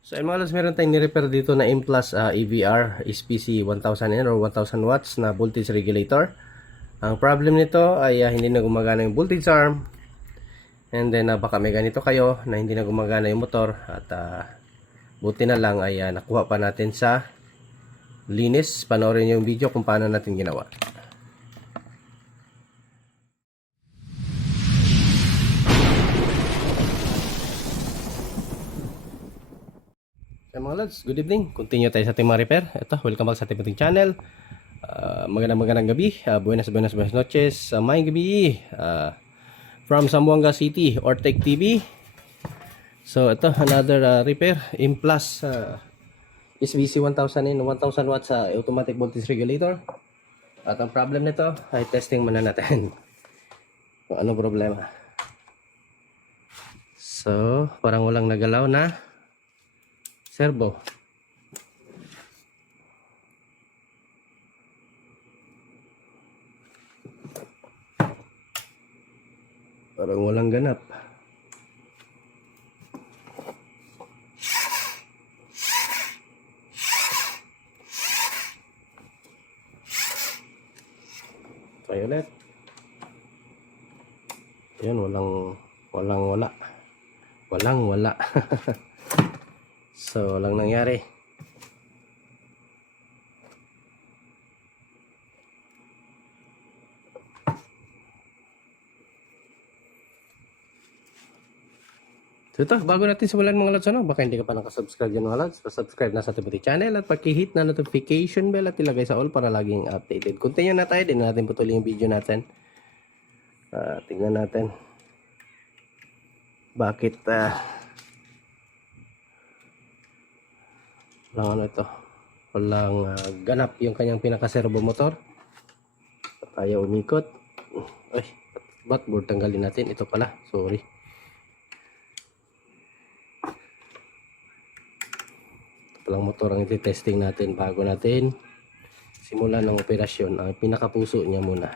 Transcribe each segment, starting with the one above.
So mga lods, meron tayong ni-repair dito na Implas EVR SPC 1000N or 1000 watts na voltage regulator. Ang problem nito ay hindi na gumagana yung voltage arm, and then baka may ganito kayo na hindi na gumagana yung motor, at buti na lang ay nakuha pa natin sa linis. Panoorin nyo yung video kung paano natin ginawa. So mga lods, good evening. Continue tayo sa ating mga repair. Ito, welcome back sa ating puting channel. Magandang gabi. Buenas noches. Mayong gabi. From Zamboanga City, Ortec TV. So ito, another repair. Implas SVC 1000 in 1000 watts automatic voltage regulator. At ang problem nito ay testing muna natin kung anong problema. So, parang walang nagalaw na servo. Parang walang ganap. Try ulit. Yan, wala. So, walang nangyari. So ito, bago natin simulan mga lods, baka hindi ka pa nakasubscribe dyan mga lods, subscribe na sa ating channel at paki-hit na notification bell at ilagay sa all para laging updated. Continue na tayo, din natin putulin yung video natin. Tingnan natin bakit walang ganap yung kanyang pinaka-servo motor at ayaw umikot. Ay, backboard tanggalin natin. Ito pala, sorry. Palang motor ang iti-testing natin bago natin simulan ng operasyon. Ang pinakapuso niya muna.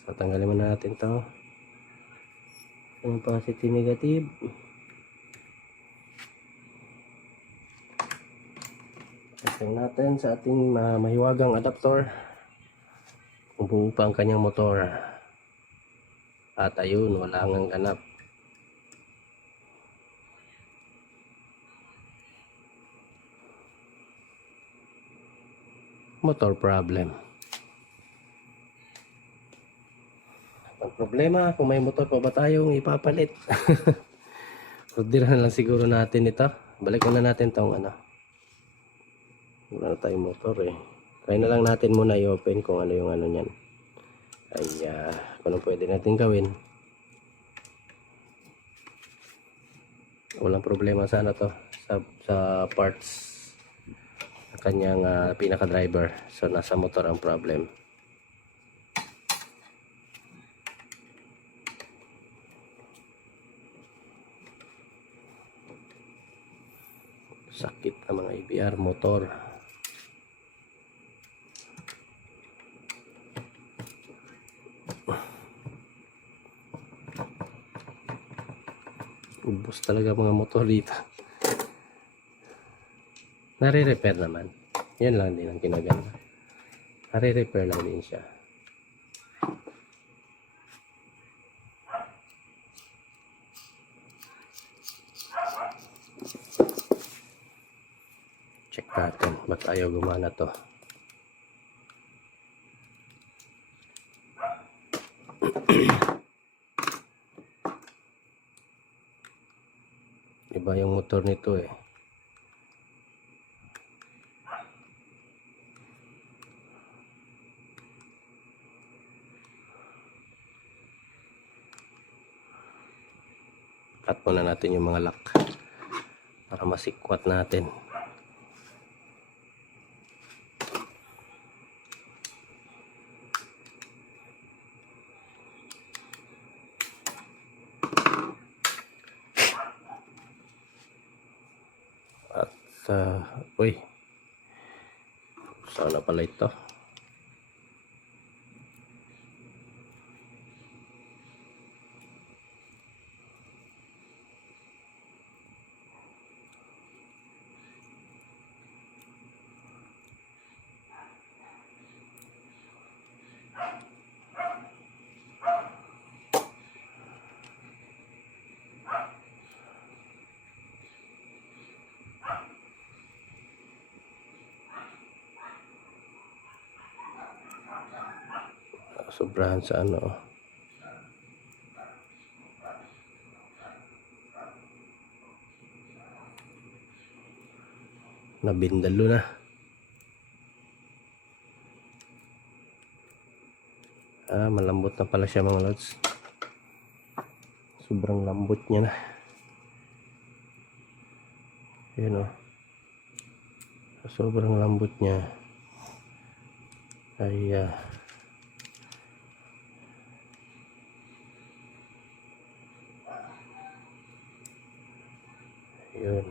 So tanggalin muna natin to, yung positive negative. Testing natin sa ating mahiwagang adapter kung buo pa ang kanyang motor. At ayun, wala ngang ganap. Motor problem. Ang problema, kung may motor pa ba tayong ipapalit? Orderan na lang siguro natin ito. Balik na natin tong wala na tayong motor eh. Try na lang natin muna i-open kung ano yung niyan. Ay, kung ano pwede natin gawin. Walang problema sana to sa parts ng kanyang pinaka-driver. So nasa motor ang problem. Sakit ang mga EVR motor. Ubos talaga mga motor dito. Nare-repair naman. Yan lang din ang kinaganda. Nare-repair lang din siya. Check natin. Ba't ayaw gumana to? Iba yung motor nito eh. Cut muna natin yung mga lock para masikwat natin. Uy, sana pala ito. Sobrahan sa ano. Nabindalo na. Malambot na pala siya mga lods. Sobrang lambot niya na. Yun o. Sobrang lambot niya. Ay yun.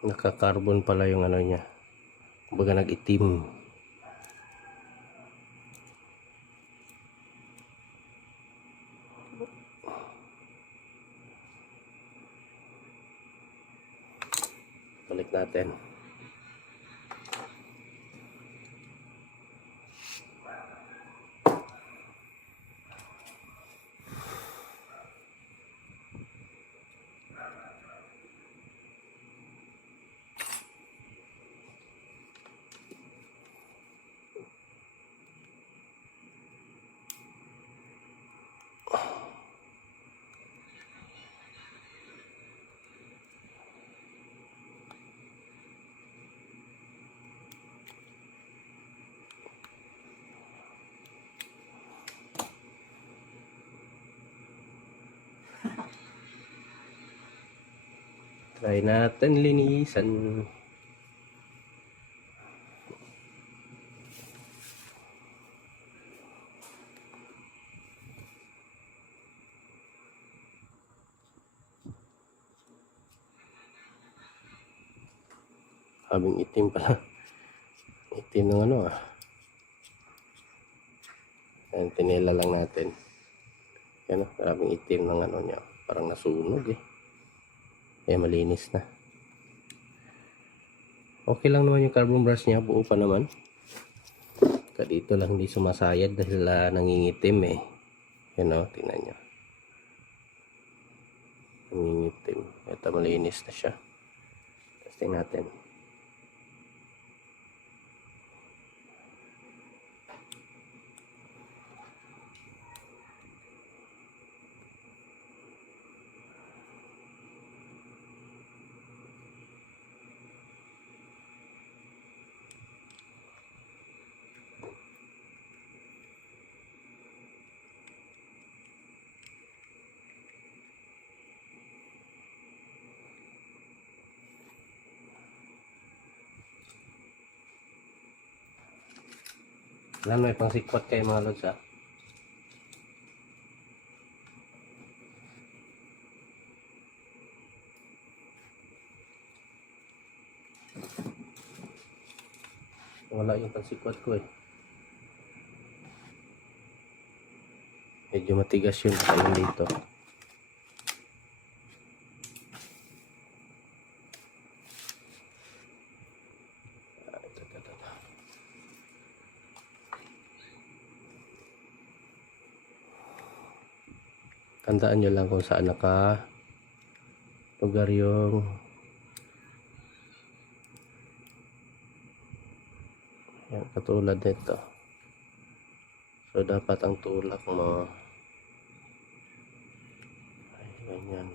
Naka-carbon pala yung ano niya. Kumbaga nag-itim. Balik natin. Try natin linisan. Habing itim pala. Itim ng ano Ayan, tinela lang natin. Yan maraming itim ng ano niya. Parang nasunog Kaya malinis na. Okay lang naman yung carbon brush niya. Buo pa naman. Dito lang hindi sumasayad dahil nangingitim Yan tingnan nyo. Nangingitim. Ito malinis na siya. Testing natin. Alam, may pang sikwat kayo mga lods Wala yung pansikwat ko Medyo matigas yun sa yung dito. Tandaan nyo lang kung saan lugar yung yan, katulad nito. So dapat ang tulak mo ay ganyan.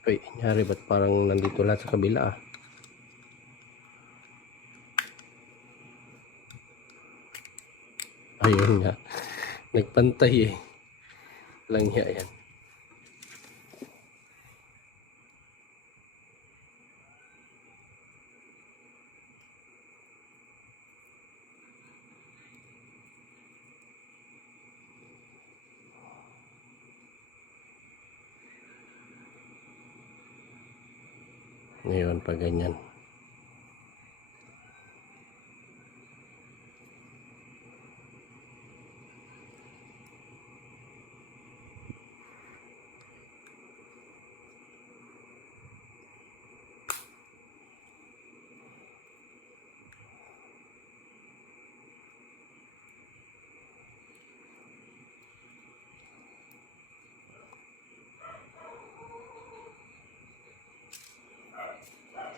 Uy, nangyari ba't parang nandito lahat sa kabila ah? Ayun nga. Nagpantay eh. Langya yan. Ngayon pa ganyan.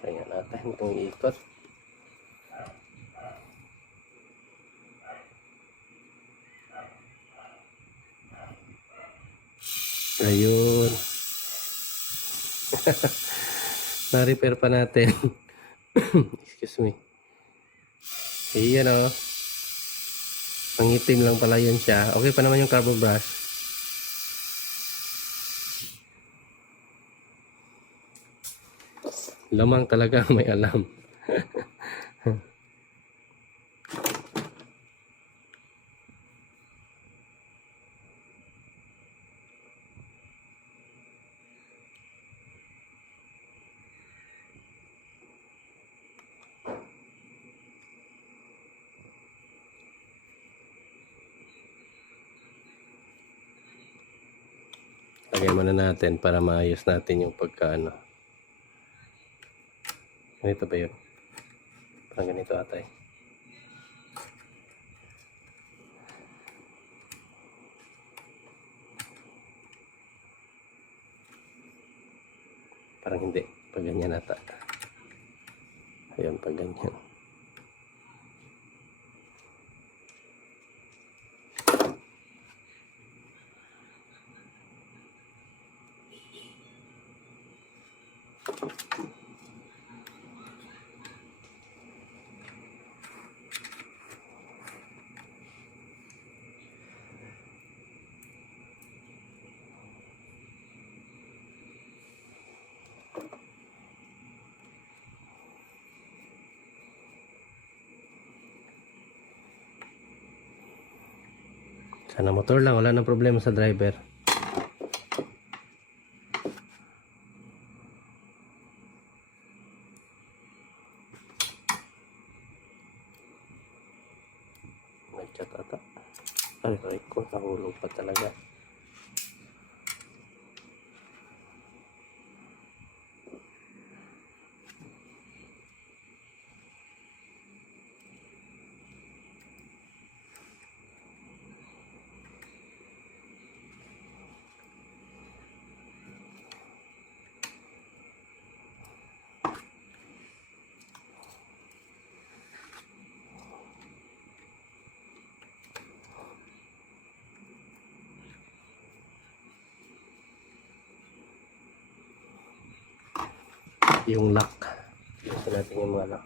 Kaya natin itong ikot. Ayun. Na-repair pa natin. Excuse me. Ayan o. Pangitim lang pala yun siya. Okay pa naman yung carbo brush. Lamang talaga may alam. Lagay muna natin para maayos natin yung pagkaano. Ganito ba yun? Parang ganito ata eh. Parang hindi. Pag ganyan ata. Ayun, pag ganyan. Sana motor lang, wala nang problema sa driver. Nag-chat ata. Ay ko, nahulog pa talaga. Yung lock. Gusto natin yung mga lock.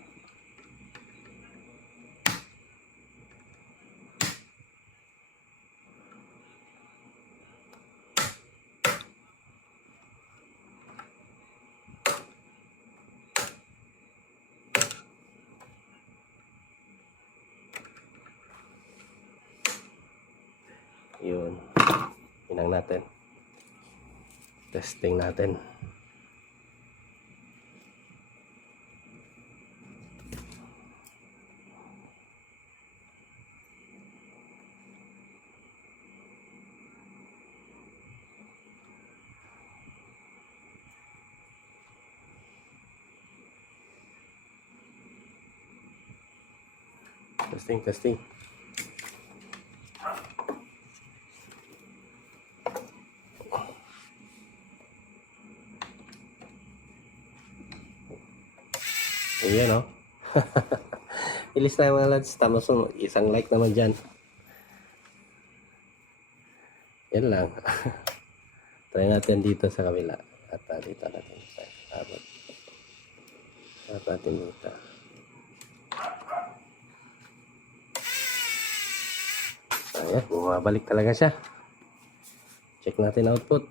Yun. Inang natin. Testing natin. Testing. Ayan o. Ilis na mga lads. Tama so, isang like naman dyan. Yan lang. Try natin dito sa kabila. At dito natin sa abot. At natin dito. Ayan, bumabalik talaga siya. Check natin output.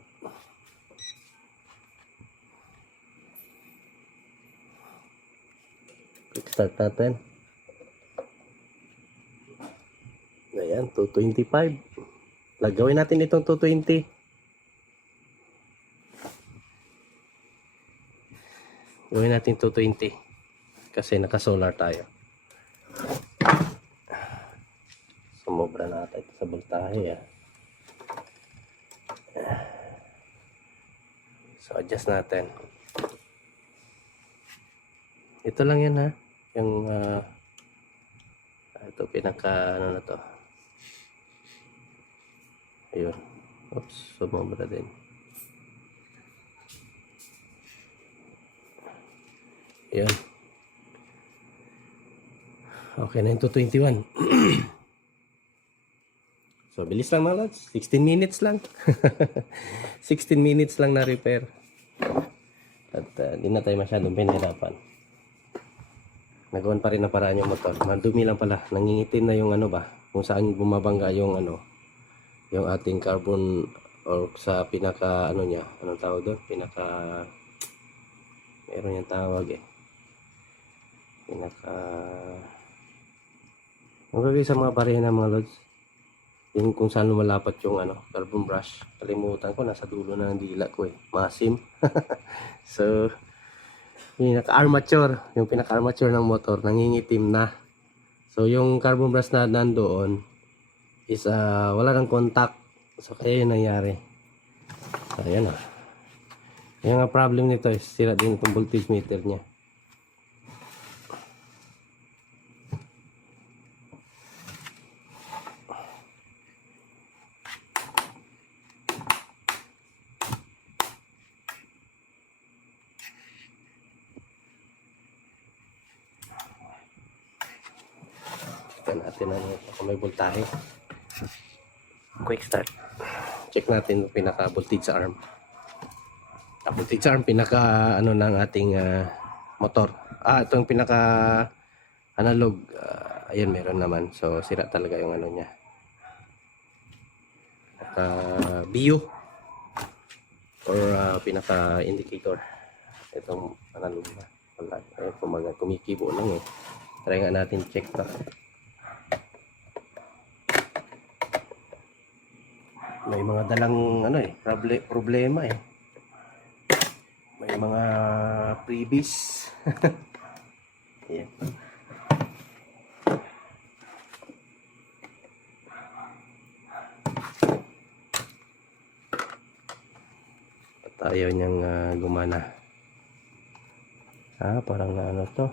Quick start natin. Ayan, 225. Lagawin natin itong 220. Gawin natin 220 kasi naka-solar tayo. Sumobra na ata ito sa voltahe. So adjust natin. Ito lang yan ha. Yung ito pinaka ano na to. Ayun. Oops, sumobra din. Ayun. Okay na yung 221. So, bilis lang mga lods. 16 minutes lang. 16 minutes lang na repair. At di na tayo masyadong pinahirapan. Nagawan pa rin na paraan yung motor. Madumi lang pala. Nangingitim na yung ano ba. Kung saan bumabangga yung ano. Yung ating carbon or sa pinaka ano niya. Anong tawag doon? Pinaka meron yung tawag eh. Pinaka magagay sa mga pareha ng mga lods. Yung kung saan lumalapat yung ano, carbon brush. Kalimutan ko, nasa dulo na ng dila ko eh. Masim. So, yung pinaka-armature. Yung pinaka-armature ng motor, nangingitim na. So, yung carbon brush na nandoon is wala ng contact. So, kaya yun nangyari. So, ayan ah. Yung problem nito is sira din itong voltage meter niya. Check natin ano, kung may voltahe. Quick start. Check natin yung pinaka voltage arm. Voltage arm pinaka ano ng ating motor. Ito yung pinaka analog. Ayan meron naman. So sira talaga yung ano niya. Bio or pinaka indicator. Itong analog na. Wala. Ayun, kumikibo lang eh. Try nga natin check to. May mga dalang ano eh, problema eh. May mga freebies. Ayan. At ayaw niyang gumana. Parang ano to.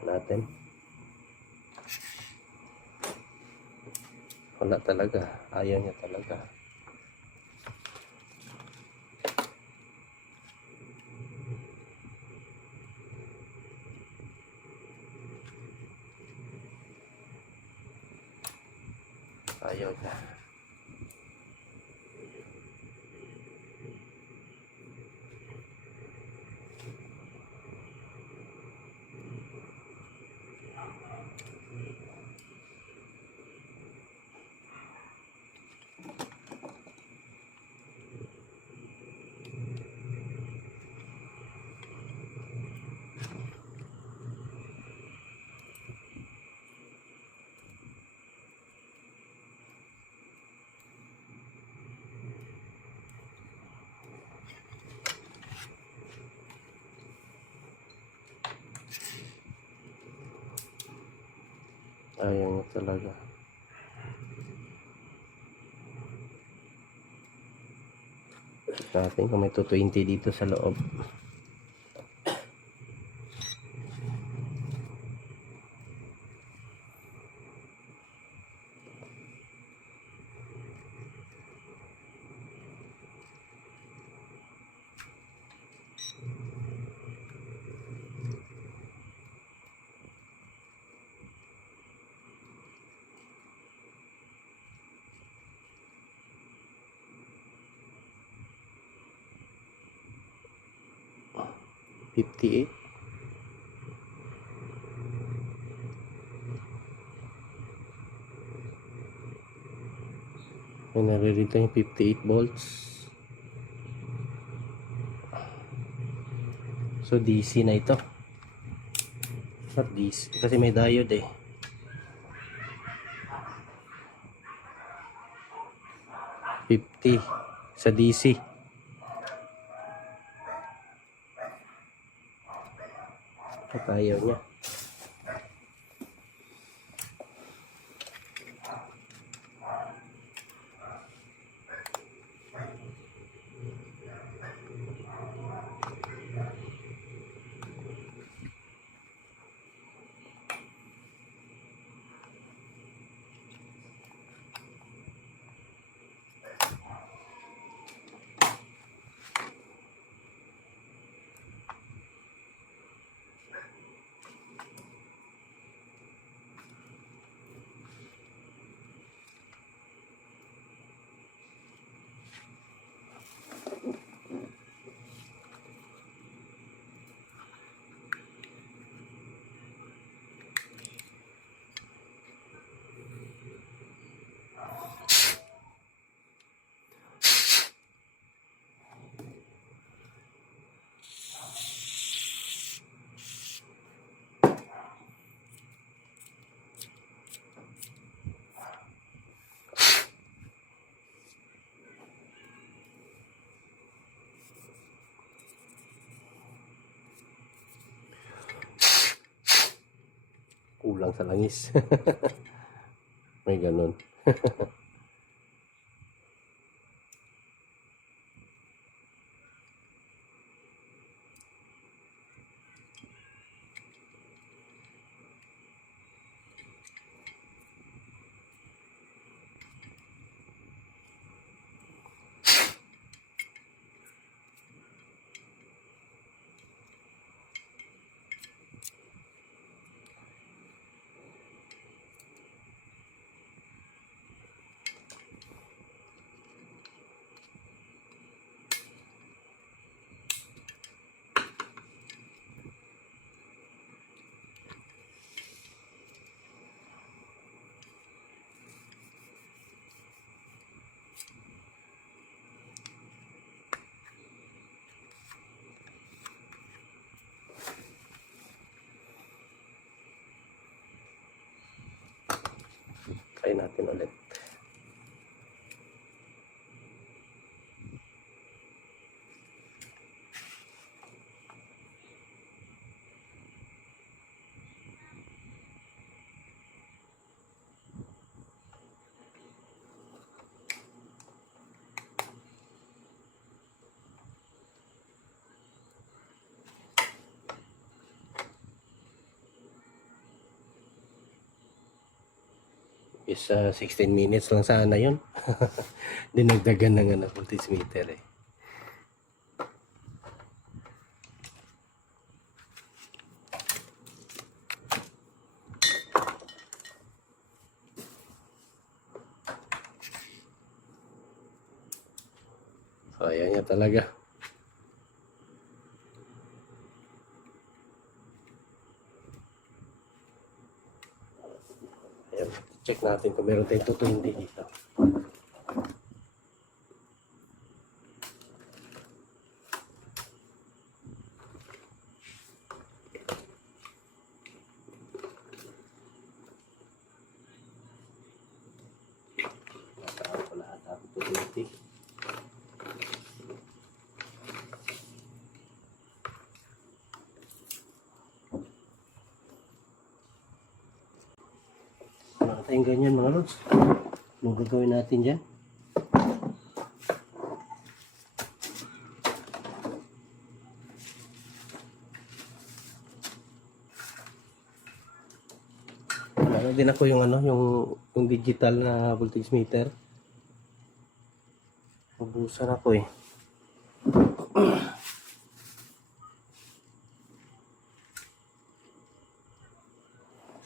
Natin wala talaga, ayaw niya talaga. Ayaw niya. Ayaw niya talaga. Natin kung may 220 dito sa loob. 58. May nare-read tayong 58 volts. So DC na ito. Sa DC kasi may diode eh. $50 sa DC. At ayaw niya. Kulang sa langis. May ganun. Try natin ulit. Is 16 minutes lang sana yun. Dinagdagan ng voltage meter eh. So ayan niya talaga. Ayan. Check natin kung meron tayong 220 dito. Nakakaan ko lahat ako 220. Wala tayong ganyan mga lods. Anong gagawin natin dyan? Meron din ako yung yung digital na voltage meter. Mabusan ako eh.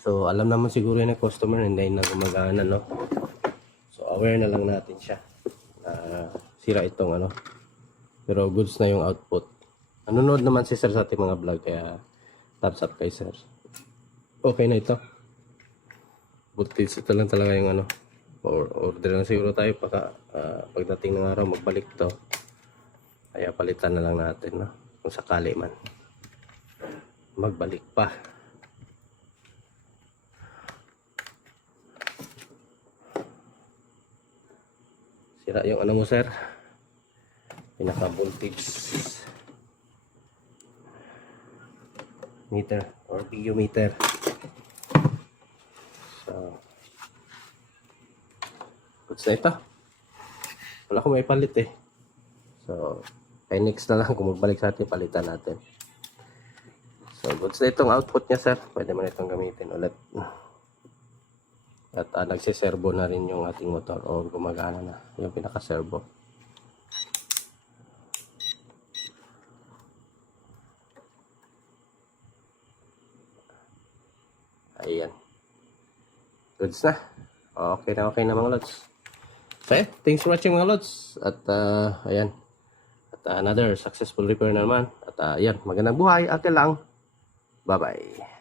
So alam naman siguro yung customer hindi na gumagana, no? So aware na lang natin siya na sira itong pero goods na yung output. Nanonood naman si sir sa ating mga vlog, kaya thumbs up kay sir. Okay na ito. Voltage ito lang talaga yung ano. Order lang siguro tayo pagdating ng araw magbalik to. Kaya palitan na lang natin, no? Kung sakali man magbalik pa. Sira yung ano mo, sir, pinaka voltage meter or PU meter. So goods na ito. Wala akong may palit eh. So kay next na lang kung magbalik sa atin, palitan natin. So goods na itong output niya, sir. Pwede mo na itong gamitin ulit. At nagsiservo na rin yung ating motor, o gumagana na yung pinaka-servo. Ayan. Goods na. Okay na mga lods. So thanks for watching mga lods. At ayan. At another successful repair na naman. At ayan, magandang buhay. Ate lang. Bye-bye.